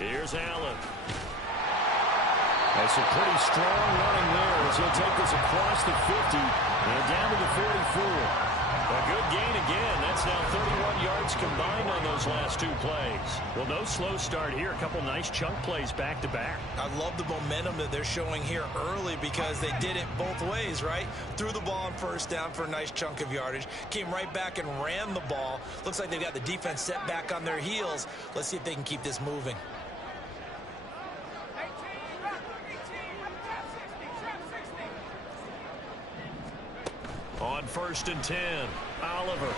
Here's Allen. That's some pretty strong running there as he'll take this across the 50 and down to the 44. A good gain again. That's now 31 yards combined on those last two plays. Well, no slow start here. A couple nice chunk plays back-to-back. I love the momentum that they're showing here early because they did it both ways, right? Threw the ball on first down for a nice chunk of yardage. Came right back and ran the ball. Looks like they've got the defense set back on their heels. Let's see if they can keep this moving. On 1st and 10, Oliver.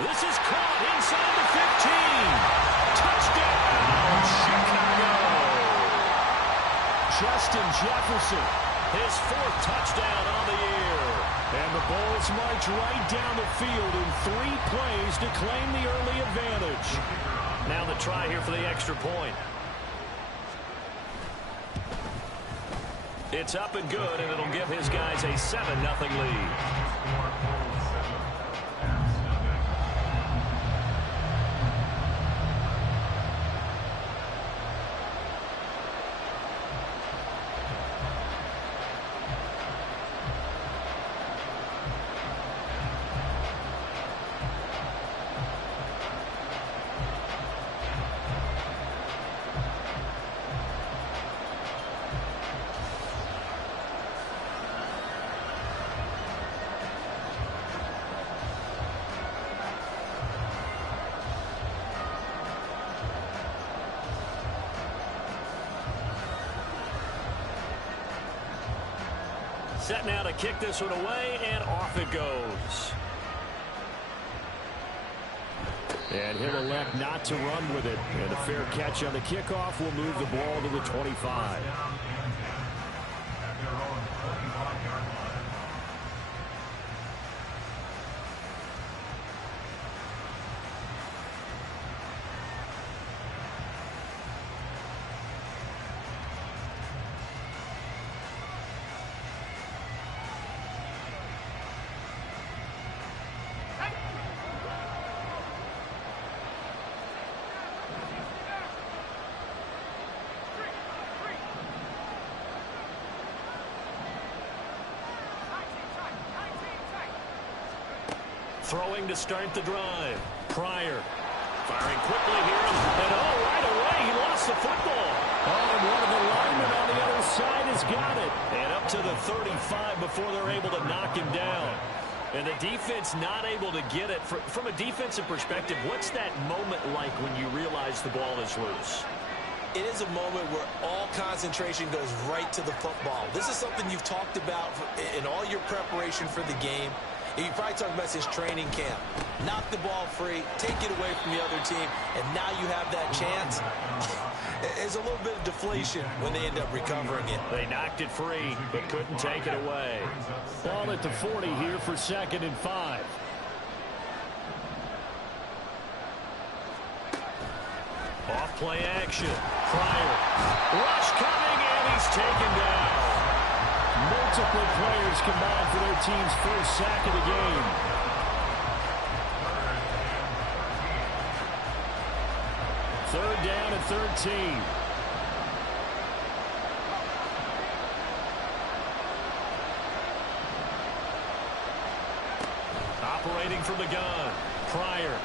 This is caught inside the 15. Touchdown, Chicago. Justin Jefferson, his 4th touchdown on the year. And the Bulls march right down the field in 3 plays to claim the early advantage. Now the try here for the extra point. It's up and good, and it'll give his guys a 7-0 lead. Set now to kick this one away, and off it goes. And he'll elect not to run with it. And a fair catch on the kickoff will move the ball to the 25. Throwing to start the drive. Pryor firing quickly here. And right away, he lost the football. And one of the linemen on the other side has got it. And up to the 35 before they're able to knock him down. And the defense not able to get it. From a defensive perspective, what's that moment like when you realize the ball is loose? It is a moment where all concentration goes right to the football. This is something you've talked about in all your preparation for the game. You probably talked about this training camp. Knock the ball free, take it away from the other team, and now you have that chance. There's a little bit of deflation when they end up recovering it. They knocked it free, but couldn't take it away. Ball at the 40 here for 2nd and 5. Off play action. Pryor. Rush coming, and he's taken down. Multiple players combined for their team's first sack of the game. Third down and 13. Operating from the gun. Pryor.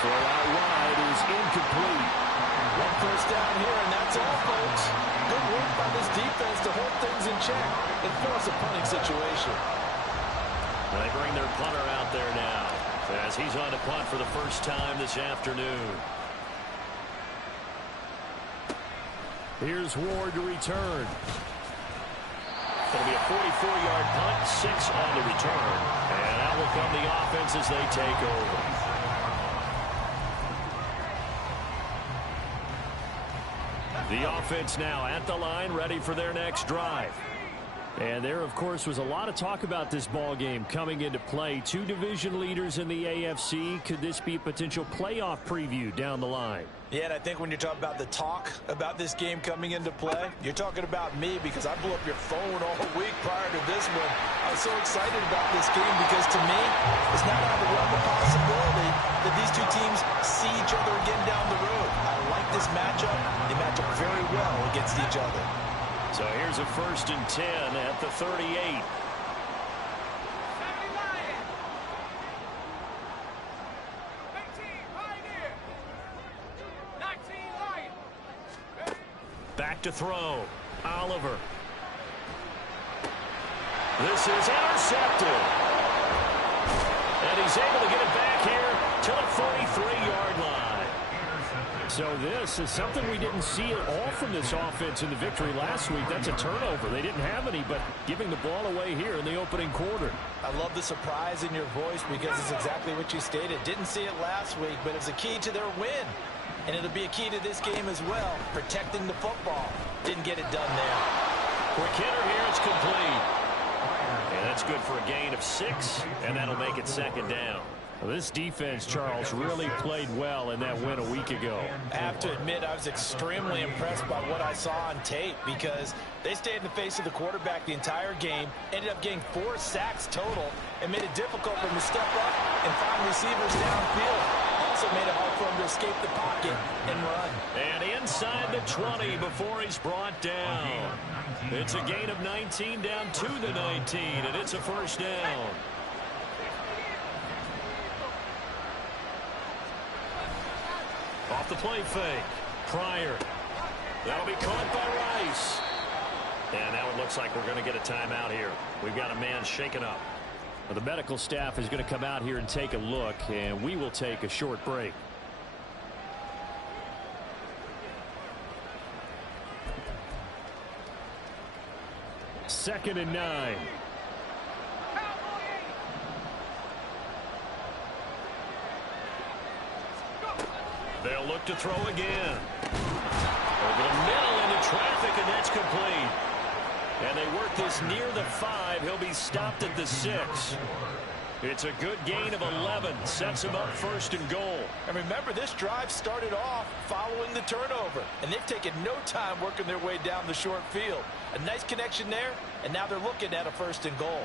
Throw out wide is incomplete. One first down here, and that's all, folks. Good work by this defense to hold things in check and force a punting situation. They bring their punter out there now as he's on to punt for the first time this afternoon. Here's Ward to return. It'll be a 44-yard punt, 6 on the return. And out will come the offense as they take over. The offense now at the line, ready for their next drive. And there, of course, was a lot of talk about this ball game coming into play. Two division leaders in the AFC. Could this be a potential playoff preview down the line? Yeah, and I think when you're talking about the talk about this game coming into play, you're talking about me because I blew up your phone all week prior to this one. I was so excited about this game because to me, it's not out of the realm of possibility that these two teams see each other again down the road. I like this matchup. They match up very well against each other. So here's a 1st and 10 at the 38. Back to throw. Oliver. This is intercepted. And he's able to get it back here to the 43-yard line. So this is something we didn't see at all from this offense in the victory last week. That's a turnover. They didn't have any, but giving the ball away here in the opening quarter. I love the surprise in your voice because it's exactly what you stated. Didn't see it last week, but it's a key to their win. And it'll be a key to this game as well, protecting the football. Didn't get it done there. Quick hitter here, it's complete. And that's good for a gain of 6, and that'll make it 2nd down. Well, this defense, Charles, really played well in that win a week ago. I have to admit, I was extremely impressed by what I saw on tape because they stayed in the face of the quarterback the entire game, ended up getting 4 sacks total, and made it difficult for him to step up and find receivers downfield. Also made it hard for him to escape the pocket and run. And inside the 20 before he's brought down. It's a gain of 19 down to the 19, and it's a 1st down. Off the play fake. Pryor. That'll be caught by Rice. And now it looks like we're going to get a timeout here. We've got a man shaken up. Well, the medical staff is going to come out here and take a look, and we will take a short break. Second and 9. They'll look to throw again. Over the middle into traffic, and that's complete. And they work this near the 5. He'll be stopped at the 6. It's a good gain of 11. Sets him up 1st and goal. And remember, this drive started off following the turnover. And they've taken no time working their way down the short field. A nice connection there, and now they're looking at a 1st and goal.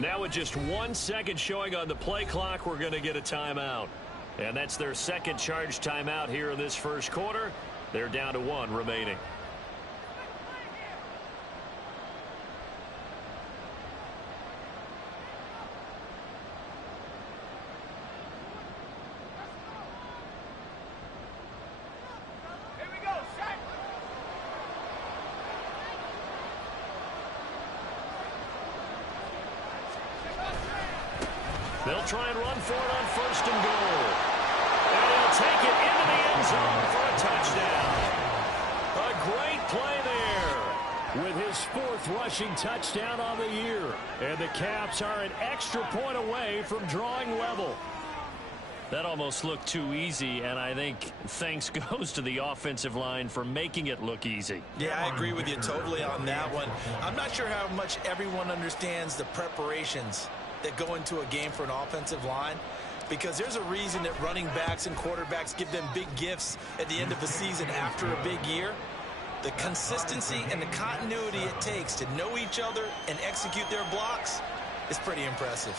Now with just 1 second showing on the play clock, we're going to get a timeout. And that's their second charge timeout here in this 1st quarter. They're down to 1 remaining. They'll try and run for it on 1st and goal. And he'll take it into the end zone for a touchdown. A great play there with his 4th rushing touchdown on the year. And the Caps are an extra point away from drawing level. That almost looked too easy, and I think thanks goes to the offensive line for making it look easy. Yeah, I agree with you totally on that one. I'm not sure how much everyone understands the preparations that go into a game for an offensive line, because there's a reason that running backs and quarterbacks give them big gifts at the end of the season after a big year. The consistency and the continuity it takes to know each other and execute their blocks is pretty impressive.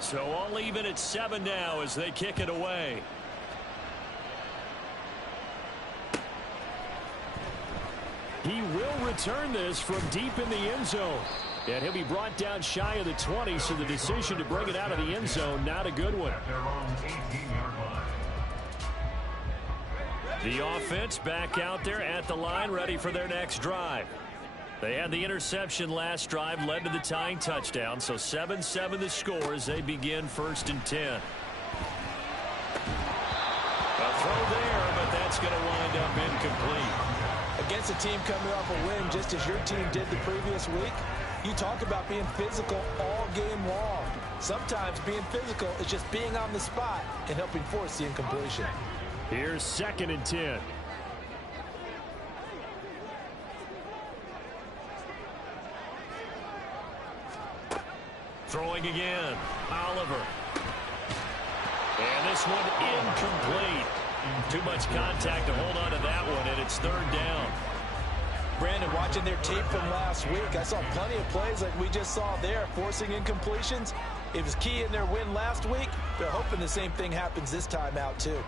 So all even at 7 now as they kick it away. He will return this from deep in the end zone. And he'll be brought down shy of the 20, so the decision to bring it out of the end zone, not a good one. The offense back out there at the line, ready for their next drive. They had the interception last drive, led to the tying touchdown, so 7-7 the score as they begin 1st and 10. A throw there, but that's going to wind up incomplete. Against a team coming off a win, just as your team did the previous week, you talk about being physical all game long. Sometimes being physical is just being on the spot and helping force the incompletion. Here's 2nd and 10. Throwing again. Oliver. And this one incomplete. Too much contact to hold on to that one, and it's 3rd down. Brandon, watching their tape from last week, I saw plenty of plays like we just saw there, forcing incompletions. It was key in their win last week. They're hoping the same thing happens this time out, too.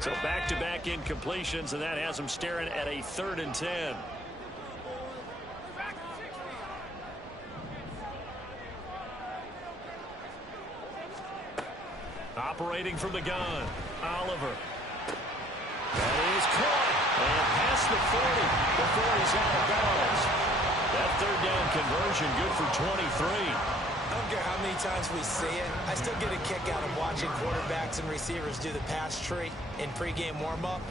So back-to-back incompletions, and that has them staring at a 3rd and 10. Operating from the gun, Oliver. That is caught, and past the 40 before he's out of bounds. That 3rd down conversion good for 23. I don't care how many times we see it. I still get a kick out of watching quarterbacks and receivers do the pass tree in pregame warm-up.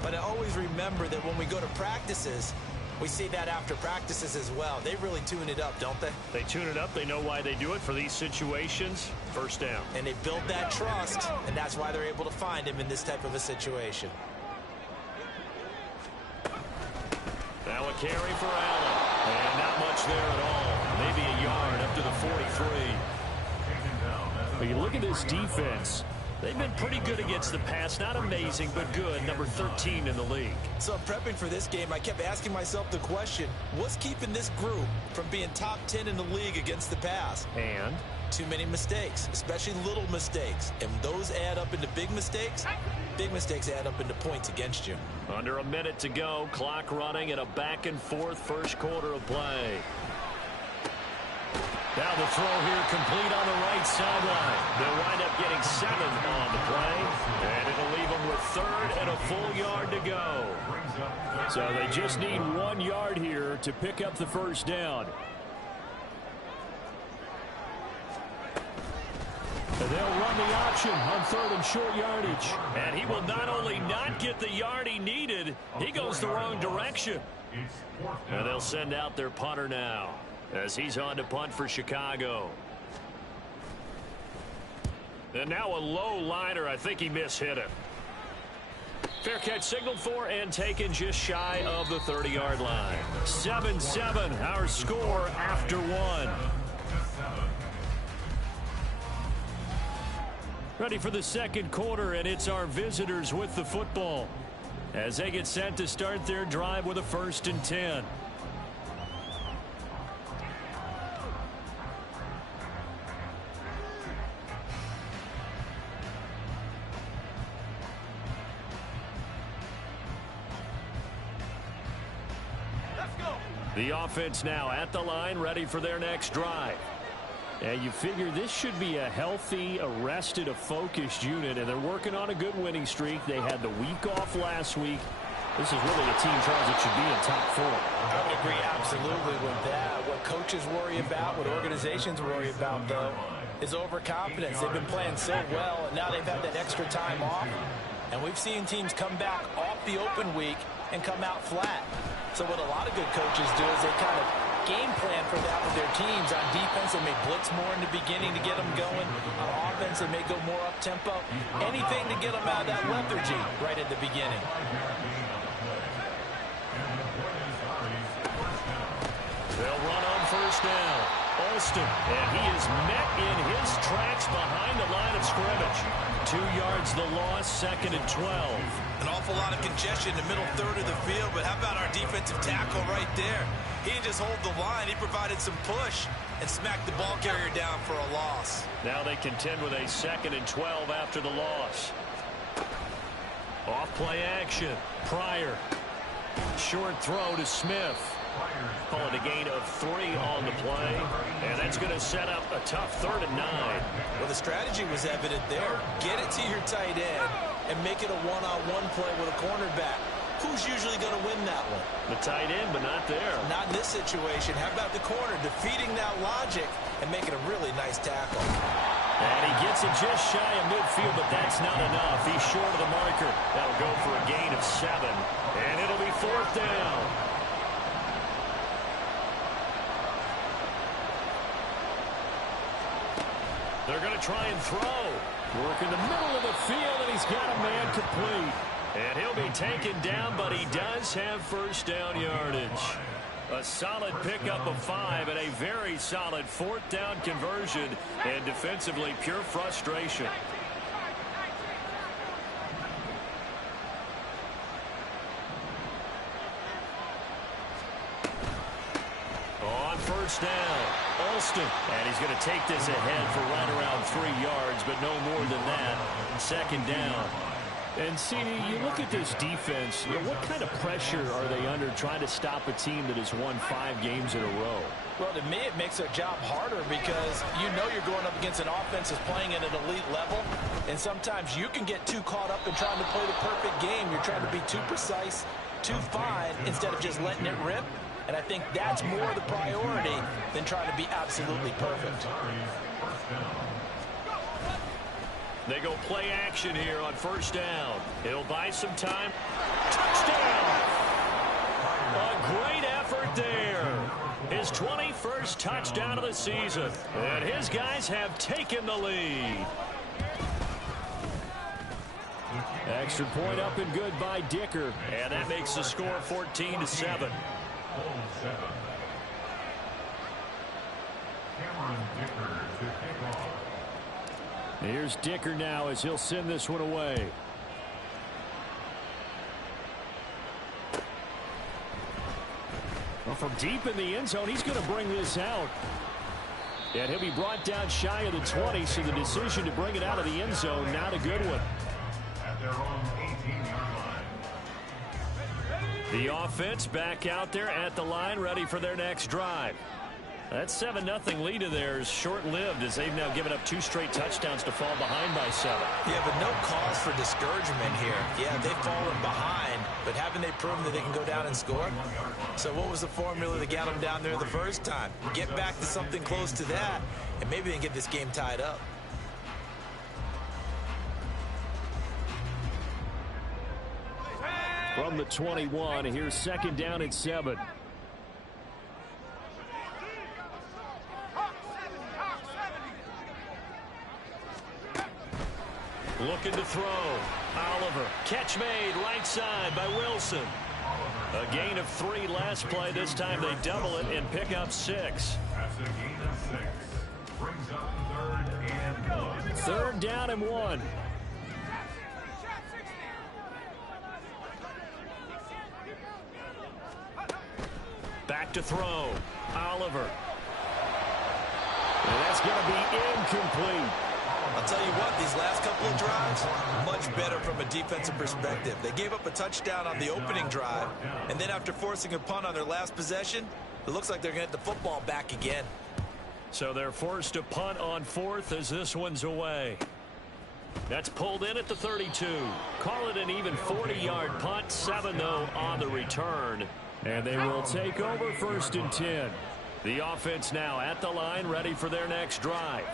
But I always remember that when we go to practices, we see that after practices as well. They really tune it up, don't they? They tune it up. They know why they do it for these situations. 1st down. And they build that trust, and that's why they're able to find him in this type of a situation. Now a carry for Allen. And not much there at all. Maybe a yard up to the 43. But you look at this defense. They've been pretty good against the pass. Not amazing, but good. Number 13 in the league. So prepping for this game, I kept asking myself the question, what's keeping this group from being top 10 in the league against the pass? And? Too many mistakes, especially little mistakes. And those add up into big mistakes. Big mistakes add up into points against you. Under a minute to go. Clock running at a back-and-forth 1st quarter of play. Now the throw here complete on the right sideline. They'll wind up getting 7 on the play. And it'll leave them with 3rd and a full yard to go. So they just need 1 yard here to pick up the 1st down. And they'll run the option on 3rd and short yardage. And he will not only not get the yard he needed, he goes the wrong direction. And they'll send out their punter now as he's on to punt for Chicago. And now a low liner. I think he mishit it. Fair catch signaled for and taken just shy of the 30-yard line. 7-7 our score after 1. Ready for the 2nd quarter, and it's our visitors with the football as they get set to start their drive with a 1st and 10. The offense now at the line, ready for their next drive. And you figure this should be a healthy, a rested, a focused unit, and they're working on a good winning streak. They had the week off last week. This is really a team, Charles, that should be in top 4. I would agree absolutely with that. What coaches worry about, what organizations worry about, though, is overconfidence. They've been playing so well, and now they've had that extra time off. And we've seen teams come back off the open week and come out flat. So what a lot of good coaches do is they kind of game plan for that with their teams. On defense, they may blitz more in the beginning to get them going. On offense, they may go more up-tempo. Anything to get them out of that lethargy right at the beginning. They'll run on first down. Alston, and he is met in his tracks behind the line of scrimmage. 2 yards the loss, 2nd and 12. An awful lot of congestion in the middle third of the field, but how about our defensive tackle right there? He didn't just hold the line, he provided some push and smacked the ball carrier down for a loss. Now they contend with a 2nd and 12 after the loss. Off play action. Pryor. Short throw to Smith. Call it a gain of 3 on the play. And that's going to set up a tough 3rd and 9. Well, the strategy was evident there. Get it to your tight end and make it a one-on-one play with a cornerback. Who's usually going to win that one? The tight end, but not there. Not in this situation. How about the corner defeating that logic and making a really nice tackle? And he gets it just shy of midfield, but that's not enough. He's short of the marker. That'll go for a gain of 7. And it'll be 4th down. They're going to try and throw. Work in the middle of the field, and he's got a man complete. And he'll be taken down, but he does have first down yardage. A solid pickup of 5 and a very solid 4th down conversion. And defensively, pure frustration. On first down, Alston. And he's going to take this ahead for right around 3 yards, but no more than that. 2nd down. And, CD, you look at this defense, what kind of pressure are they under trying to stop a team that has won 5 games in a row? Well, to me, it makes their job harder because you know you're going up against an offense that's playing at an elite level, and sometimes you can get too caught up in trying to play the perfect game. You're trying to be too precise, too fine, instead of just letting it rip. And I think that's more the priority than trying to be absolutely perfect. They go play action here on first down. It'll buy some time. Touchdown! A great effort there. His 21st touchdown of the season. And his guys have taken the lead. Extra point up and good by Dicker. And that makes the score 14-7. Here's Dicker now as he'll send this one away. Well, from deep in the end zone, he's going to bring this out. And he'll be brought down shy of the 20, so the decision to bring it out of the end zone, not a good one. At their own 18-yard line. The offense back out there at the line, ready for their next drive. That 7-0 lead of theirs short-lived as they've now given up 2 straight touchdowns to fall behind by 7. Yeah, but no cause for discouragement here. Yeah, they've fallen behind, but haven't they proven that they can go down and score? So what was the formula that got them down there the first time? Get back to something close to that, and maybe they can get this game tied up. From the 21, here's 2nd down and 7. Looking to throw. Oliver. Catch made right side by Wilson. A gain of 3 last play. This time they double it and pick up 6. That's a gain of 6. Brings up 3rd and 1. 3rd down and 1. Back to throw. Oliver. And that's going to be incomplete. I'll tell you what, these last couple of drives, much better from a defensive perspective. They gave up a touchdown on the opening drive, and then after forcing a punt on their last possession, it looks like they're going to get the football back again. So they're forced to punt on 4th as this one's away. That's pulled in at the 32. Call it an even 40-yard punt, 7 though on the return. And they will take over 1st and 10. The offense now at the line, ready for their next drive.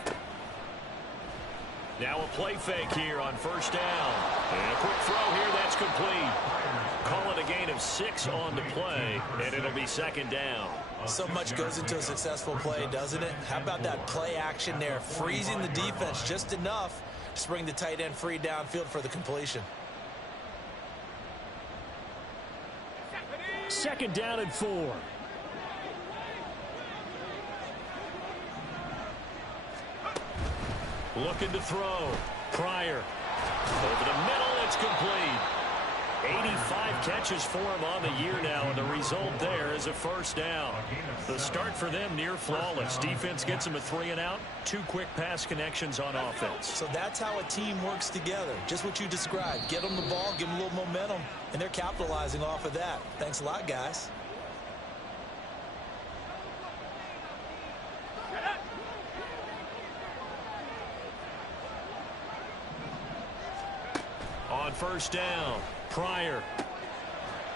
Now a play fake here on 1st down. And a quick throw here, that's complete. Call it a gain of of 6 on the play, and it'll be second down. So much goes into a successful play, doesn't it? How about that play action there, freezing the defense just enough to bring the tight end free downfield for the completion. Second down and 4. Looking to throw. Pryor. Over the middle, it's complete. 85 catches for him on the year now, and the result there is a first down. The start for them near flawless. Defense gets them a 3 and out. 2 quick pass connections on offense. So that's how a team works together. Just what you described. Get them the ball, give them a little momentum, and they're capitalizing off of that. Thanks a lot, guys. On first down, Pryor.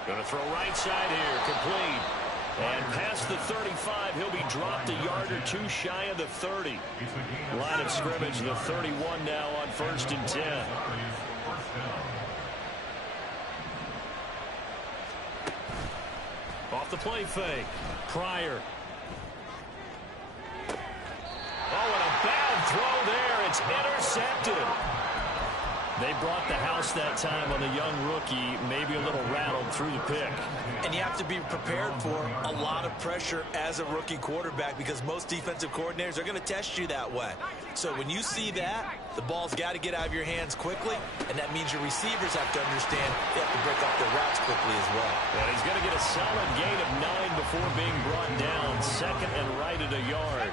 Going to throw right side here, complete. And past the 35, he'll be dropped a yard or 2 shy of the 30. Line of scrimmage, the 31 now on first and 10. Off the play fake, Pryor. Oh, and a bad throw there. It's intercepted. They brought the house that time on the young rookie, maybe a little rattled through the pick. And you have to be prepared for a lot of pressure as a rookie quarterback because most defensive coordinators are going to test you that way. So when you see that, the ball's got to get out of your hands quickly, and that means your receivers have to understand they have to break off their routes quickly as well. And he's going to get a solid gain of 9 before being brought down. Second and right at a yard.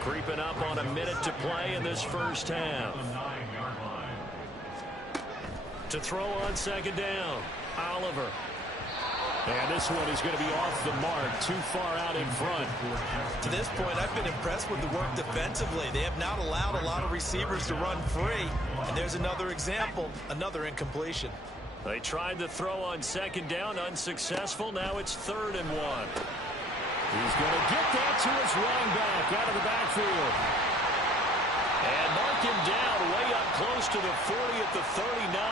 Creeping up on a minute to play in this first half. To throw on second down, Oliver. And this one is going to be off the mark, too far out in front. To this point, I've been impressed with the work defensively. They have not allowed a lot of receivers to run free. And there's another example, another incompletion. They tried to throw on second down, unsuccessful. Now it's 3rd and 1. He's going to get that to his running back out of the backfield. And mark him down way up close to the 40 at the 39.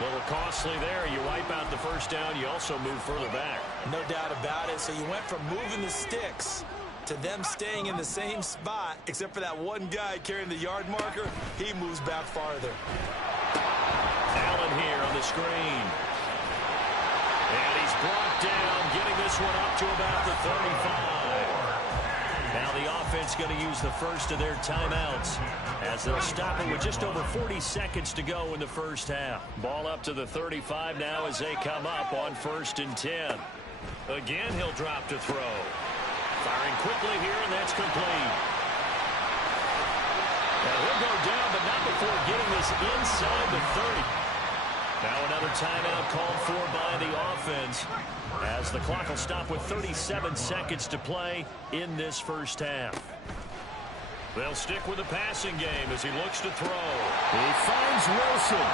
A little costly there. You wipe out the first down. You also move further back. No doubt about it. So you went from moving the sticks to them staying in the same spot, except for that one guy carrying the yard marker. He moves back farther. Allen here on the screen. And he's brought down, getting this one up to about the 35. Now the offense going to use the first of their timeouts as they'll stop it with just over 40 seconds to go in the first half. Ball up to the 35 now as they come up on 1st and 10. Again, he'll drop to throw. Firing quickly here, and that's complete. And he'll go down, but not before getting this inside the 30. Now another timeout called for by the offense as the clock will stop with 37 seconds to play in this first half. They'll stick with the passing game as he looks to throw. He finds Wilson.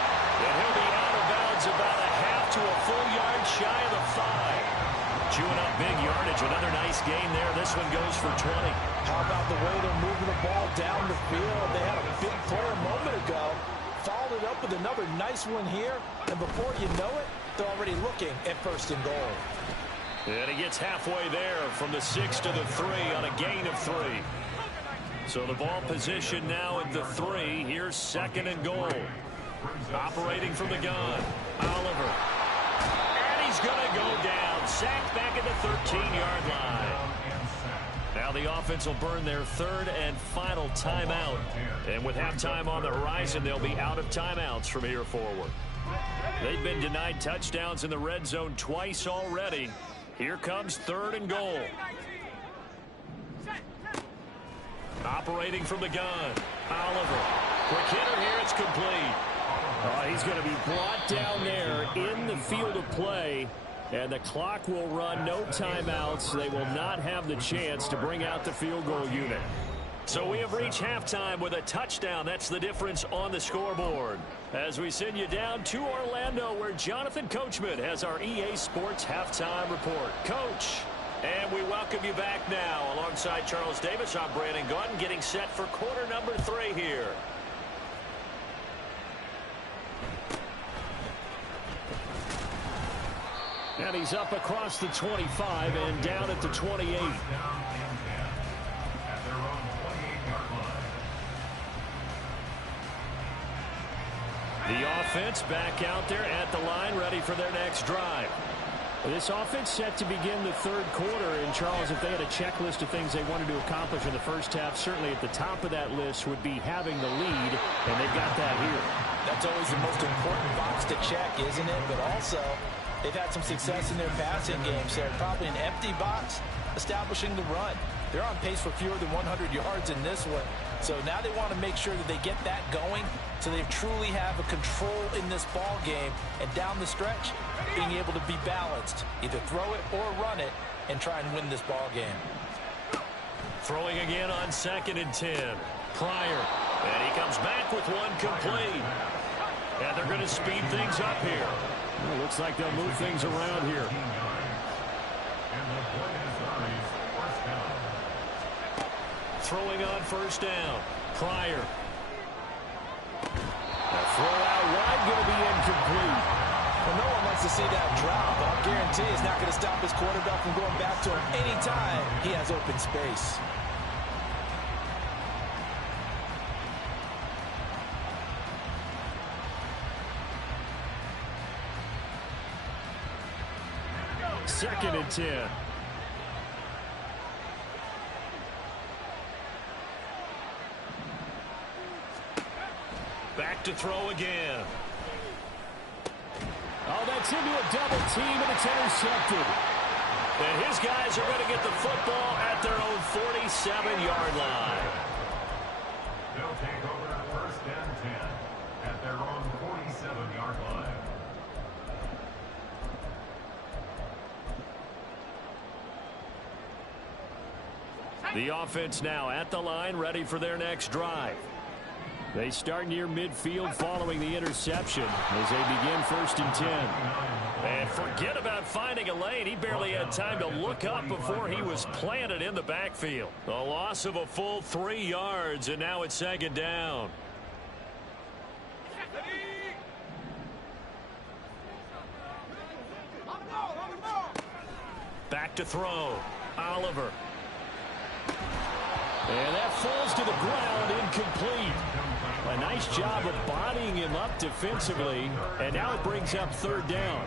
And he'll be out of bounds about a half to a full yard shy of the 5. Chewing up big yardage. Another nice gain there. This one goes for 20. How about the way they're moving the ball down the field? They had a big play a moment ago. Followed it up with another nice one here. And before you know it, they're already looking at 1st and goal. And he gets halfway there from the 6 to the 3 on a gain of 3. So the ball position now at the 3. Here's 2nd and goal. Operating from the gun, Oliver. And he's going to go down. Sacked back at the 13-yard line. Now the offense will burn their 3rd and final timeout. And with halftime on the horizon, they'll be out of timeouts from here forward. They've been denied touchdowns in the red zone twice already. Here comes 3rd and goal. Operating from the gun, Oliver. Quick hitter here, it's complete. He's going to be brought down there in the field of play. And the clock will run, no timeouts. They will not have the chance to bring out the field goal unit. So we have reached halftime with a touchdown. That's the difference on the scoreboard. As we send you down to Orlando, where Jonathan Coachman has our EA Sports Halftime Report. Coach, and we welcome you back now. Alongside Charles Davis, I'm Brandon Gaudin, getting set for quarter number 3 here. And he's up across the 25 and down at the 28. The offense back out there at the line, ready for their next drive. This offense set to begin the third quarter. And, Charles, if they had a checklist of things they wanted to accomplish in the first half, certainly at the top of that list would be having the lead, and they've got that here. That's always the most important box to check, isn't it? But also, they've had some success in their passing game, so probably an empty box establishing the run. They're on pace for fewer than 100 yards in this one. So now they want to make sure that they get that going so they truly have a control in this ball game. And down the stretch, being able to be balanced. Either throw it or run it and try and win this ball game. Throwing again on 2nd and 10. Pryor. And he comes back with one complete. And they're going to speed things up here. Well, looks like they'll move things around here. Throwing on 1st down. Pryor. A throw out wide, going to be incomplete. Well, no one wants to see that drop, but I'll guarantee he's not going to stop his quarterback from going back to him anytime he has open space. Second and 10. Back to throw again. Oh, that's into a double team, and it's intercepted. And his guys are going to get the football at their own 47-yard line. They'll take over 1st and 10 at their own 47-yard line. The offense now at the line, ready for their next drive. They start near midfield following the interception as they begin 1st and 10. And forget about finding a lane. He barely had time to look up before he was planted in the backfield. A loss of a full 3 yards, and now it's 2nd down. Back to throw. Oliver. And that falls to the ground, incomplete. A nice job of bodying him up defensively, and now it brings up 3rd down.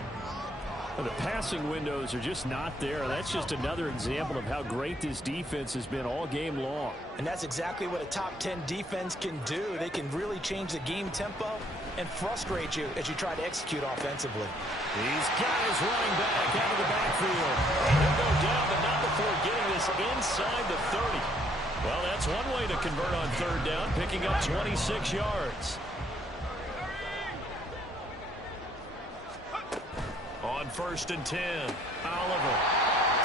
The passing windows are just not there. That's just another example of how great this defense has been all game long. And that's exactly what a top 10 defense can do. They can really change the game tempo and frustrate you as you try to execute offensively. He's got his running back out of the backfield. And he'll go down, but not before getting this inside the 30. Well, that's one way to convert on 3rd down, picking up 26 yards. On 1st and 10, Oliver.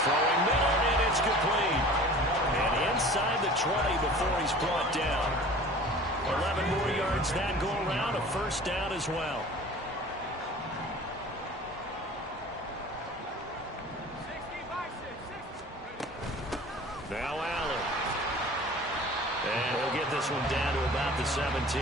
Throwing middle, and it's complete. And inside the 20 before he's brought down. 11 more yards that go around, a 1st down as well. Now Allen. And he'll get this one down to about the 17.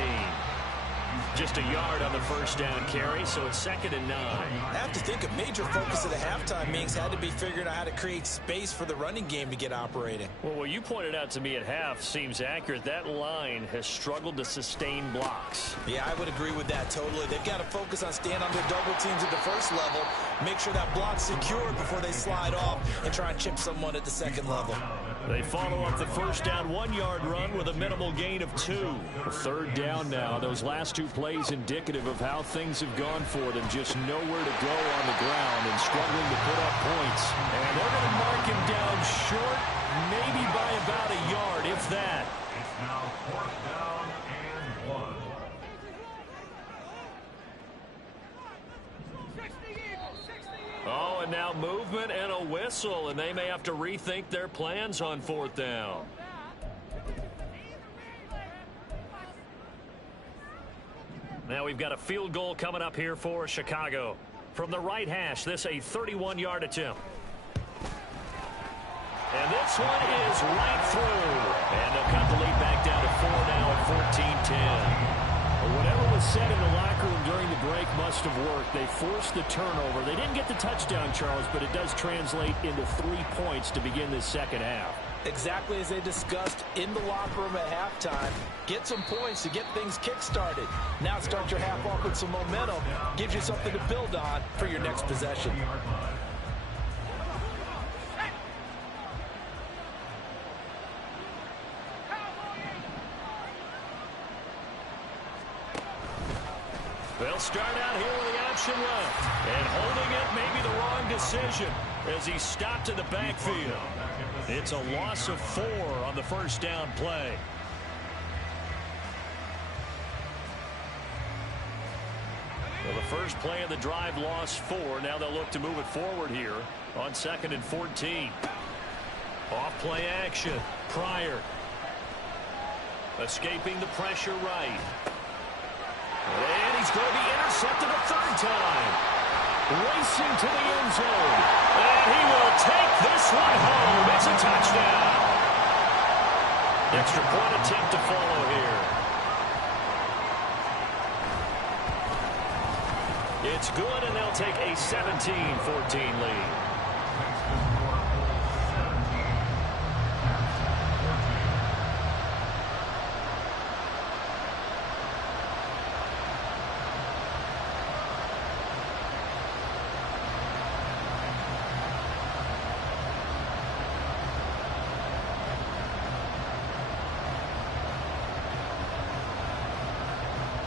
Just a yard on the 1st down carry, so it's 2nd and 9. I have to think a major focus of the halftime meetings had to be figuring out how to create space for the running game to get operating. Well, what you pointed out to me at half seems accurate. That line has struggled to sustain blocks. Yeah, I would agree with that totally. They've got to focus on staying under double teams at the 1st level, make sure that block's secured before they slide off and try and chip someone at the 2nd level. They follow up the 1st down 1-yard run with a minimal gain of 2. 3rd down now. Those last 2 plays indicative of how things have gone for them. Just nowhere to go on the ground and struggling to put up points. And they're going to mark him down short, maybe by about a yard, if that. It's now 4th down and 1. Oh, and now movement and a whistle, and they may have to rethink their plans on 4th down. Now we've got a field goal coming up here for Chicago. From the right hash, this a 31-yard attempt. And this one is right through. And they'll cut the lead back down to 4 now at 14-10. Whatever was said in the locker room during the break must have worked. They forced the turnover. They didn't get the touchdown, Charles, but it does translate into 3 points to begin this second half. Exactly as they discussed in the locker room at halftime. Get some points to get things kick-started. Now start your half off with some momentum. Gives you something to build on for your next possession. They'll start out here with the option left. And holding it may be the wrong decision as he stopped in the backfield. It's a loss of 4 on the first down play. Well, the first play of the drive lost 4. Now they'll look to move it forward here on 2nd and 14. Off play action. Pryor. Escaping the pressure right. And he's going to be intercepted a 3rd time. Racing to the end zone. And he will take this one home. It's a touchdown. Extra point attempt to follow here. It's good, and they'll take a 17-14 lead.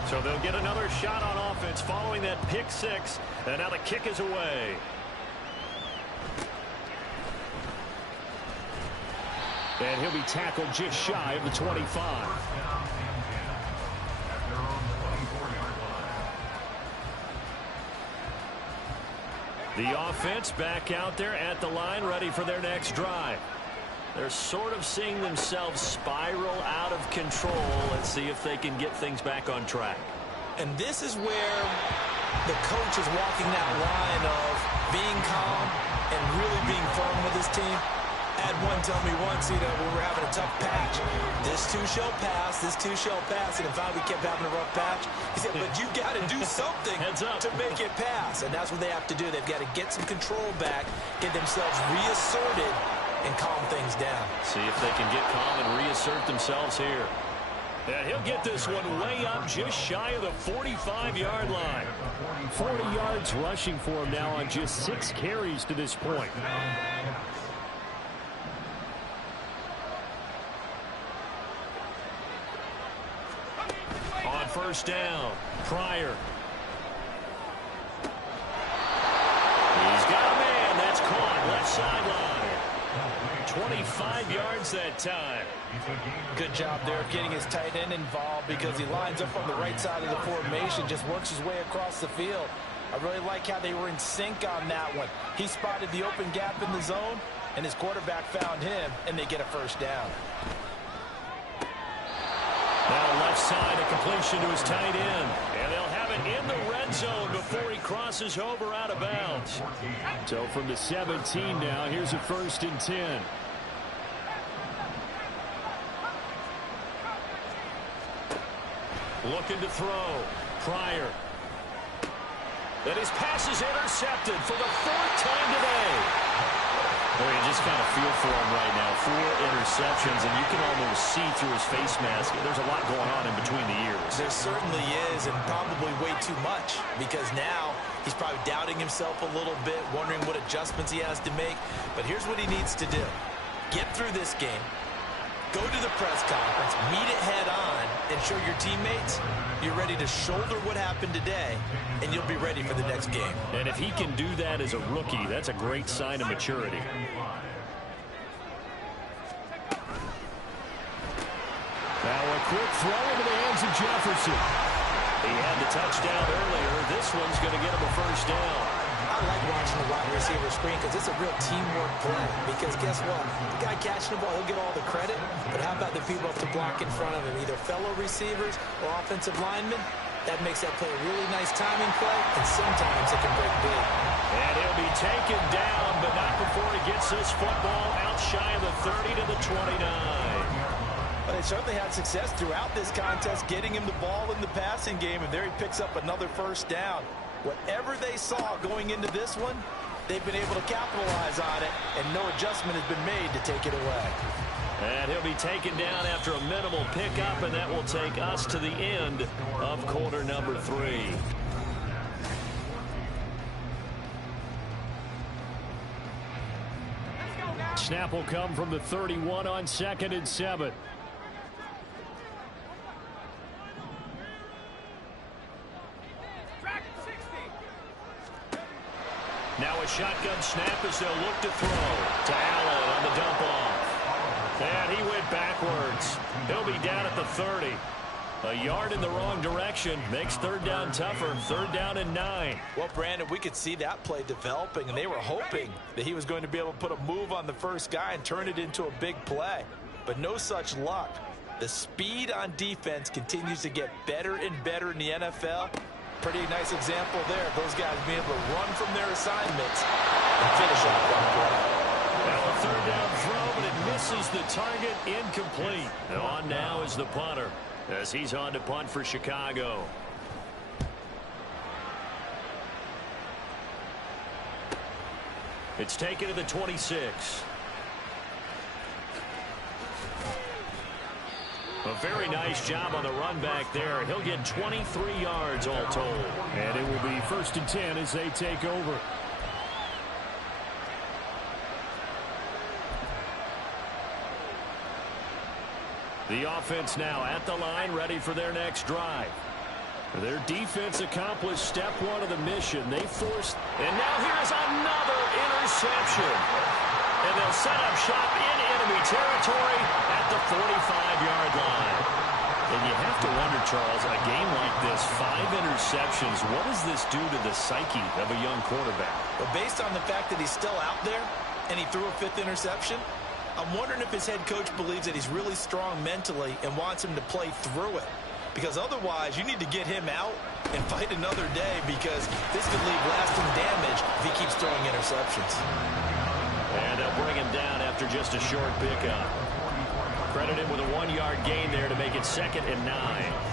So they'll get another shot on offense following that pick 6. And now the kick is away. And he'll be tackled just shy of the 25. The offense back out there at the line, ready for their next drive. They're sort of seeing themselves spiral out of control. Let's see if they can get things back on track. And this is where the coach is walking that line of being calm and really being firm with his team. I had one tell me once, when we were having a tough patch, this too shall pass, this too shall pass. And in fact, we kept having a rough patch. He said, but you've got to do something to make it pass. And that's what they have to do. They've got to get some control back, get themselves reasserted, and calm things down. See if they can get calm and reassert themselves here. And he'll get this one way up just shy of the 45-yard line. 40 yards rushing for him now on just 6 carries to this point. On first down, Pryor. He's got a man. That's caught left sideline. 25 yards that time. Good job there of getting his tight end involved because he lines up on the right side of the formation, just works his way across the field. I really like how they were in sync on that one. He spotted the open gap in the zone, and his quarterback found him, and they get a first down. Now left side, a completion to his tight end. And they'll have it in the red zone before he crosses over out of bounds. So from the 17 now, here's a 1st and 10. Looking to throw. Pryor. And his pass is intercepted for the 4th time today. Well, you just kind of feel for him right now. 4 interceptions, and you can almost see through his face mask. There's a lot going on in between the ears. There certainly is, and probably way too much, because now he's probably doubting himself a little bit, wondering what adjustments he has to make. But here's what he needs to do. Get through this game. Go to the press conference, meet it head on, and show your teammates you're ready to shoulder what happened today, and you'll be ready for the next game. And if he can do that as a rookie, that's a great sign of maturity. Now a quick throw into the hands of Jefferson. He had the touchdown earlier. This one's going to get him a first down. I like watching the wide receiver screen because it's a real teamwork play. Because guess what? The guy catching the ball, he'll get all the credit. But how about the people up to block in front of him? Either fellow receivers or offensive linemen. That makes that play a really nice timing play. And sometimes it can break big. And he'll be taken down, but not before he gets this football out shy of the 30 to the 29. Well, they certainly had success throughout this contest, getting him the ball in the passing game, and there he picks up another first down. Whatever they saw going into this one, they've been able to capitalize on it, and no adjustment has been made to take it away. And he'll be taken down after a minimal pickup, and that will take us to the end of quarter number 3. Snap will come from the 31 on 2nd and 7. Now a shotgun snap as they'll look to throw to Allen on the dump off. And he went backwards. He'll be down at the 30. A yard in the wrong direction makes third down tougher. Third down and 9. Well, Brandon, we could see that play developing, and they were hoping that he was going to be able to put a move on the first guy and turn it into a big play. But no such luck. The speed on defense continues to get better and better in the NFL. Pretty nice example there of those guys being able to run from their assignments and finish off that play. Now a third down throw, but it misses the target, incomplete. And on now is the punter as he's on to punt for Chicago. It's taken to the 26. A very nice job on the run back there. He'll get 23 yards all told. And it will be 1st and 10 as they take over. The offense now at the line, ready for their next drive. Their defense accomplished step 1 of the mission. They forced, and now here's another interception. And they'll set up shop in enemy territory at the 45-yard line. And you have to wonder, Charles, a game like this, 5 interceptions, what does this do to the psyche of a young quarterback? But based on the fact that he's still out there and he threw a 5th interception, I'm wondering if his head coach believes that he's really strong mentally and wants him to play through it. Because otherwise, you need to get him out and fight another day, because this could leave lasting damage if he keeps throwing interceptions. And they'll bring him down after just a short pickup. Credit him with a 1-yard gain there to make it 2nd and 9.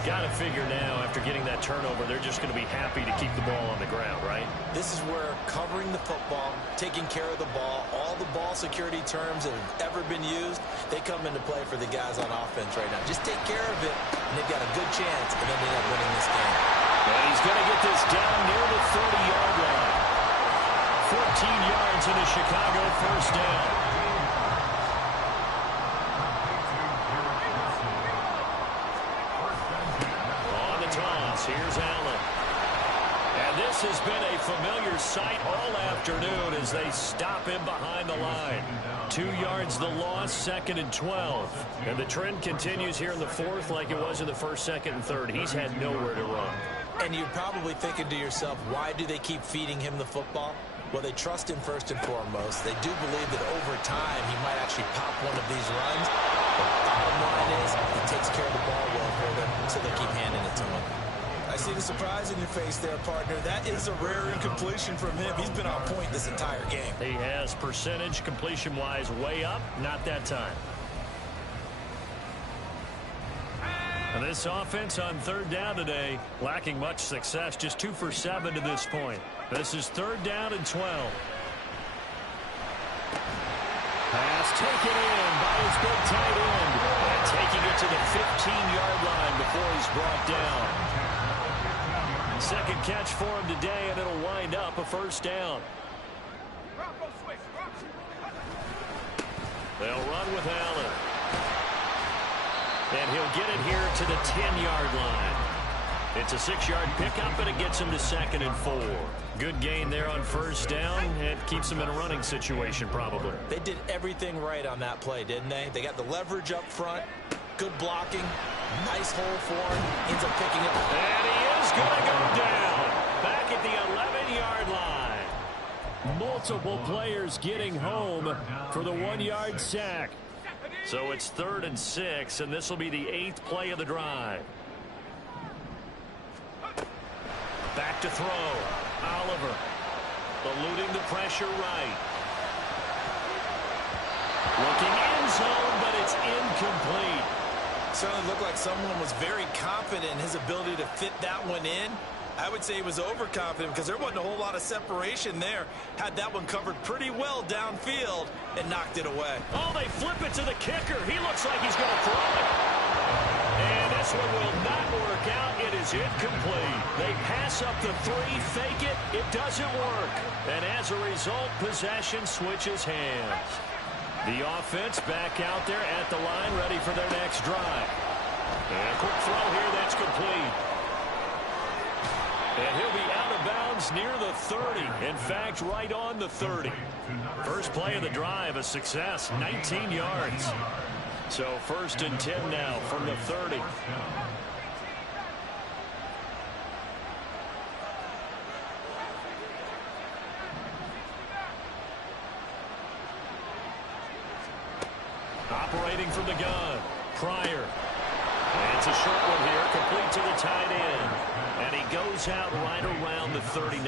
Got to figure now, after getting that turnover, they're just going to be happy to keep the ball on the ground, right? This is where covering the football, taking care of the ball, all the ball security terms that have ever been used, they come into play for the guys on offense right now. Just take care of it, and they've got a good chance, and then they end up winning this game. And he's going to get this down near the 30-yard line. 14 yards in a Chicago first down. On the toss, here's Allen. And this has been a familiar sight all afternoon as they stop him behind the line. 2 yards the loss, 2nd and 12. And the trend continues here in the 4th like it was in the 1st, 2nd, and 3rd. He's had nowhere to run. And you're probably thinking to yourself, why do they keep feeding him the football? Well, they trust him first and foremost. They do believe that over time he might actually pop one of these runs. But the bottom line is he takes care of the ball well for them, so they keep handing it to him. I see the surprise in your face there, partner. That is a rare incompletion from him. He's been on point this entire game. He has percentage completion-wise way up, not that time. And this offense on 3rd down today, lacking much success, just 2 for 7 to this point. This is 3rd down and 12. Pass taken in by his big tight end. And taking it to the 15-yard line before he's brought down. 2nd catch for him today, and it'll wind up a first down. They'll run with Allen. And he'll get it here to the 10-yard line. It's a 6-yard pickup, and it gets him to 2nd and 4. Good gain there on first down. It keeps him in a running situation, probably. They did everything right on that play, didn't they? They got the leverage up front, good blocking, nice hole for him. Ends up picking it. And he is going to go down. Back at the 11-yard line. Multiple players getting home for the 1-yard sack. So it's 3rd and 6, and this will be the 8th play of the drive. Back to throw. Oliver eluding the pressure right. Looking end zone, but it's incomplete. certainly looked like someone was very confident in his ability to fit that one in. I would say he was overconfident because there wasn't a whole lot of separation there. Had that one covered pretty well downfield and knocked it away. Oh, they flip it to the kicker. He looks like he's going to throw it. And this one will not work out. It is incomplete. They pass up the 3, fake it. It doesn't work. And as a result, possession switches hands. The offense back out there at the line, ready for their next drive. And a quick throw here, that's complete. And he'll be out of bounds near the 30. In fact, right on the 30. First play of the drive, a success, 19 yards. So 1st and 10 now from the 30. Operating from the gun, Pryor. And it's a short one here, complete to the tight end. And he goes out right around the 39.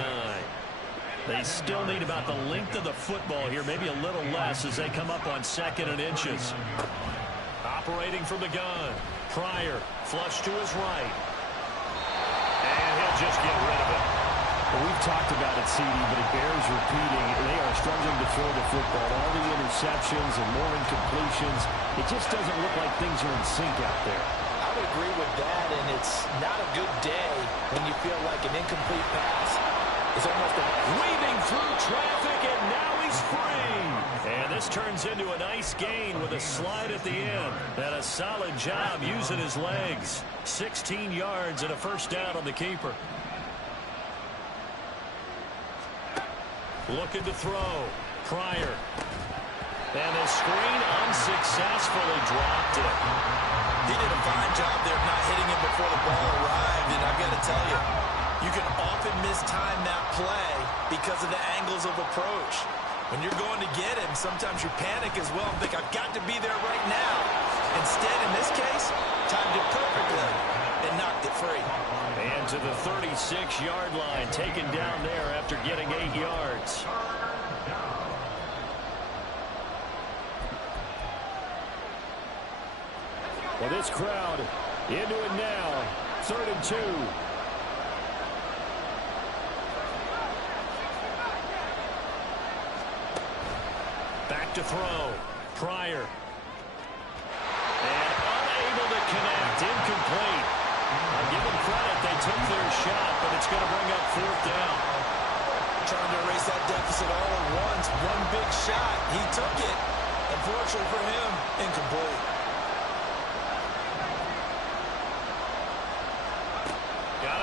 They still need about the length of the football here, maybe a little less as they come up on 2nd and inches. Operating from the gun, Pryor, flush to his right. And he'll just get rid of it. Well, we've talked about it, CD, but it bears repeating. They are struggling to throw the football. All the interceptions and more incompletions. It just doesn't look like things are in sync out there. I would agree with that, and it's not a good day when you feel like an incomplete pass is almost weaving through traffic, and now he's free. And this turns into a nice gain with a slide at the end. And a solid job using his legs. 16 yards and a first down on the keeper. Looking to throw. Pryor. And the screen unsuccessfully dropped it. He did a fine job there of not hitting him before the ball arrived, and I've got to tell you, you can often mistime that play because of the angles of approach. When you're going to get him, sometimes you panic as well and think, I've got to be there right now. Instead, in this case, timed it perfectly and knocked it free. And to the 36-yard line, taken down there after getting 8 yards. Well, this crowd into it now. 3rd and 2. Back to throw. Pryor. And unable to connect. Incomplete. I'll give them credit. They took their shot, but it's going to bring up 4th down. Trying to erase that deficit all at once. One big shot. He took it. Unfortunately for him, incomplete.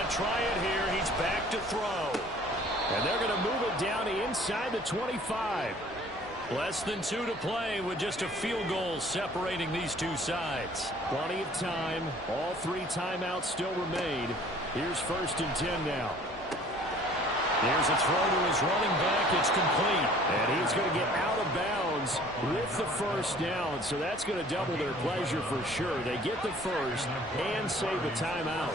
Try it here. He's back to throw. And they're going to move it down inside the 25. Less than 2 to play with just a field goal separating these two sides. Plenty of time. All 3 timeouts still remain. Here's 1st and 10 now. Here's a throw to his running back. It's complete. And he's going to get out of bounds with the first down. So that's going to double their pleasure for sure. They get the first and save a timeout.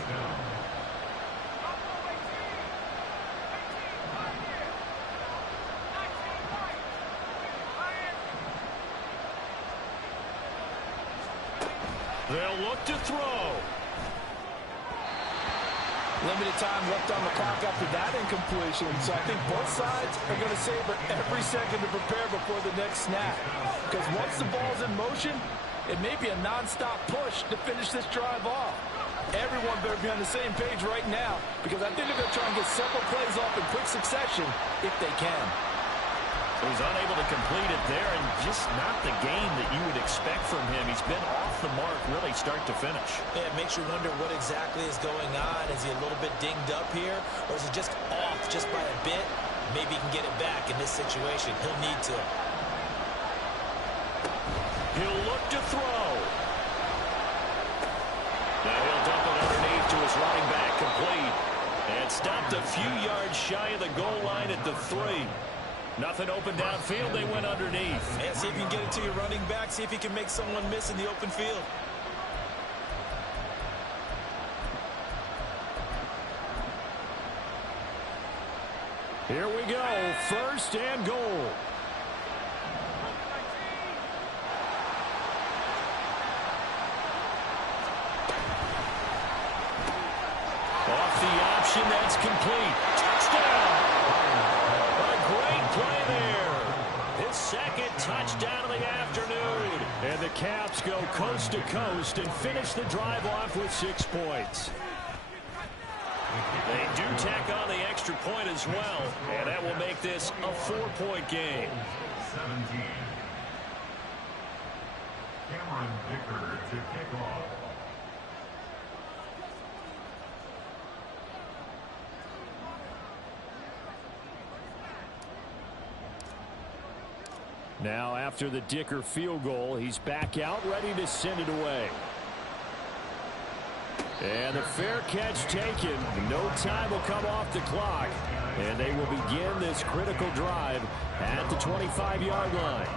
They'll look to throw. Limited time left on the clock after that incompletion. So I think both sides are going to savor every second to prepare before the next snap. Because once the ball's in motion, it may be a nonstop push to finish this drive off. Everyone better be on the same page right now, because I think they're going to try and get several plays off in quick succession if they can. So he's unable to complete it there, and just not the game that you would expect from him. He's been off the mark really start to finish. Yeah, it makes you wonder what exactly is going on. Is he a little bit dinged up here, or is he just off just by a bit? Maybe he can get it back in this situation. He'll need to. He'll look to throw. Now he'll dump it underneath to his running back, complete. And stopped a few yards shy of the goal line at the 3. Nothing open downfield. They went underneath. Yeah, see if you can get it to your running back. See if you can make someone miss in the open field. Here we go. 1st and goal. complete. Touchdown! A great play there. His second touchdown of the afternoon. And the Caps go coast to coast and finish the drive off with 6 points. They do tack on the extra point as well, and that will make this a 4-point game. 17. Cameron Dicker to kick off. Now, after the Dicker field goal, he's back out, ready to send it away. And the fair catch taken. No time will come off the clock. And they will begin this critical drive at the 25-yard line.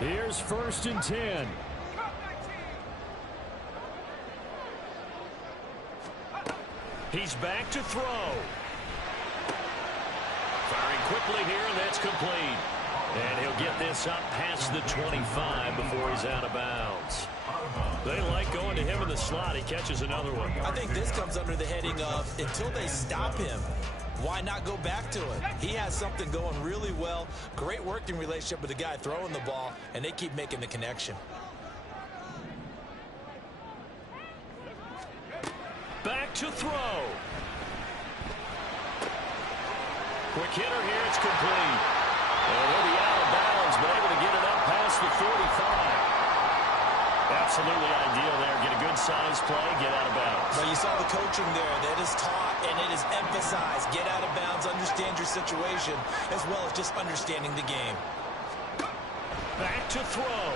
Here's 1st and 10. He's back to throw. Firing quickly here, and that's complete. And he'll get this up past the 25 before he's out of bounds. They like going to him in the slot. He catches another one. I think this comes under the heading of until they stop him, why not go back to it? He has something going really well. Great working relationship with the guy throwing the ball, and they keep making the connection. Back to throw. Quick hitter here. It's complete. And he'll be out of bounds, but able to get it up past the 45. Absolutely ideal there. Get a good size play, get out of bounds. Well, you saw the coaching there. That is taught and it is emphasized. Get out of bounds, understand your situation, as well as just understanding the game. Back to throw.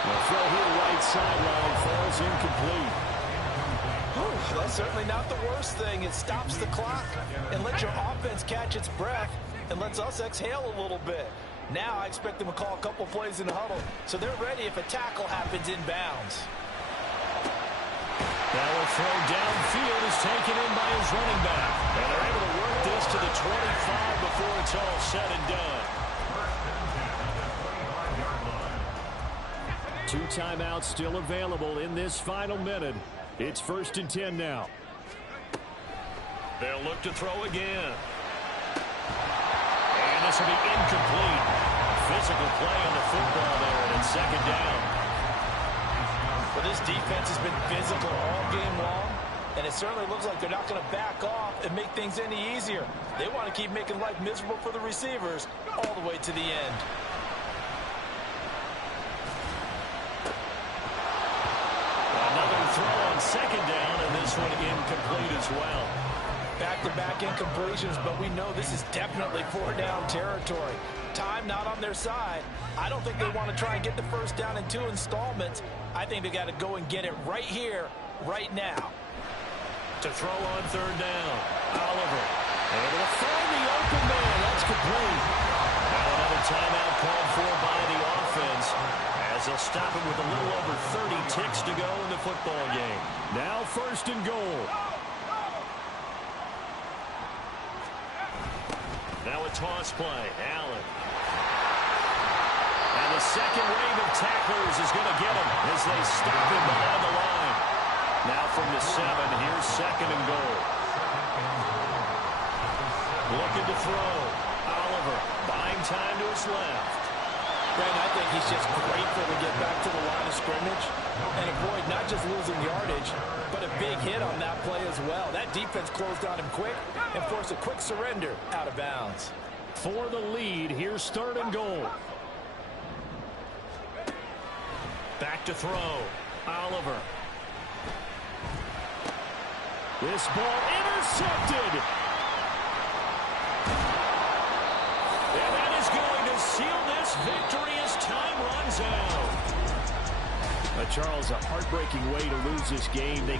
The throw here right sideline falls incomplete. That's certainly not the worst thing. It stops the clock and lets your offense catch its breath and lets us exhale a little bit. Now I expect them to call a couple plays in the huddle, so they're ready if a tackle happens inbounds. That will throw downfield is taken in by his running back. And they're able to work this to the 25 before it's all said and done. 2 timeouts still available in this final minute. It's 1st and 10 now. They'll look to throw again. And this will be incomplete. Physical play on the football there, and it's 2nd down. Well, this defense has been physical all game long, and it certainly looks like they're not going to back off and make things any easier. They want to keep making life miserable for the receivers all the way to the end. Another throw on 2nd down, and this one incomplete as well. Back-to-back incompletions, but we know this is definitely 4-down territory. Time not on their side. I don't think they want to try and get the 1st down in 2 installments. I think they got to go and get it right here, right now. To throw on 3rd down, Oliver. Able to find the open man. That's complete. Now another timeout called for by the offense, as they'll stop it with a little over 30 ticks to go in the football game. Now 1st and goal. Now a toss play. Allen. And the second wave of tacklers is going to get him as they stop him behind the line. Now from the 7, here's 2nd and goal. Looking to throw. Oliver buying time to his left. Brandon, I think he's just grateful to get back to the line of scrimmage and avoid not just losing yardage, but a big hit on that play as well. That defense closed on him quick and forced a quick surrender out of bounds. For the lead, here's 3rd and goal. Back to throw. Oliver. This ball intercepted. And that is going to seal this victory as time runs out. Charles, a heartbreaking way to lose this game. They